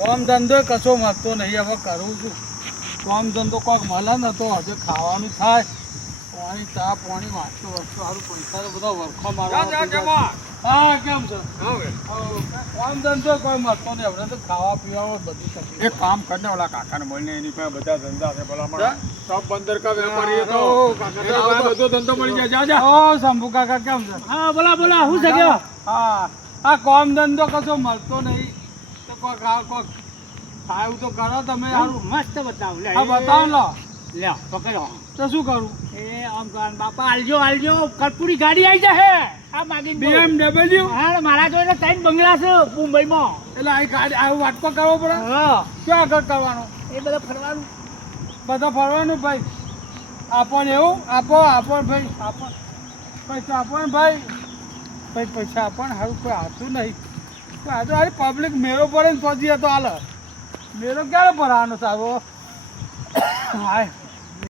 કામ ધંધો કશો મળતો નહીં, હવે કરું છું. કામ ધંધો કોઈક મળે ને તો હજુ ખાવાનું થાય. પાણી ચા પાણી વાંચતો વસ્તુ સારું પૈસા તો બધા વરખો મારવા. હા કેમ છે? કામ ધંધો કોઈ મળતો નહીં, હવે તો ખાવા પીવામાં બધી તકલીફ. એક કામ કરીને ઓલા કાકાને મળીને એની પાસે બધા ધંધા છે ભલા સબ બંદર કા વેપારી તો એના પાસે બધો ધંધો મળી જાય. જા જા. ઓ શંભુ કાકા કેમ છે? હા બોલા બોલા શું છે કયો? હા આ કામ ધંધો કશો મળતો નહીં તો કોઈક ખાવું તો કરો તમે. સારું મસ્ત બતાવ લે. હા બતાવો લો. લે પકડો. તો શું કરું? એ આમ કર બાપા આલજો કટપુરી ગાડી આવી જશે આ માગીને BMW? હા મારા જોડે 3 બંગલા છે મુંબઈમાં. એટલે આ ગાડી આવું વાટકો કરવો પડે? હા ક્યાં આગળ કરવાનો? એ બધું ફરવાનું. બધા ફરવાનું ભાઈ. આપો ને એવું આપો આપો ભાઈ આપો પૈસા આપો ને ભાઈ. ભાઈ પૈસા આપો ને સારું કોઈ આવતું નહીં. કોઈ આ તો હારી પબ્લિક મેળો પડે ને તો જઈએ તો હાલ. મેળો ક્યારે ભરવાનો સારો? હાય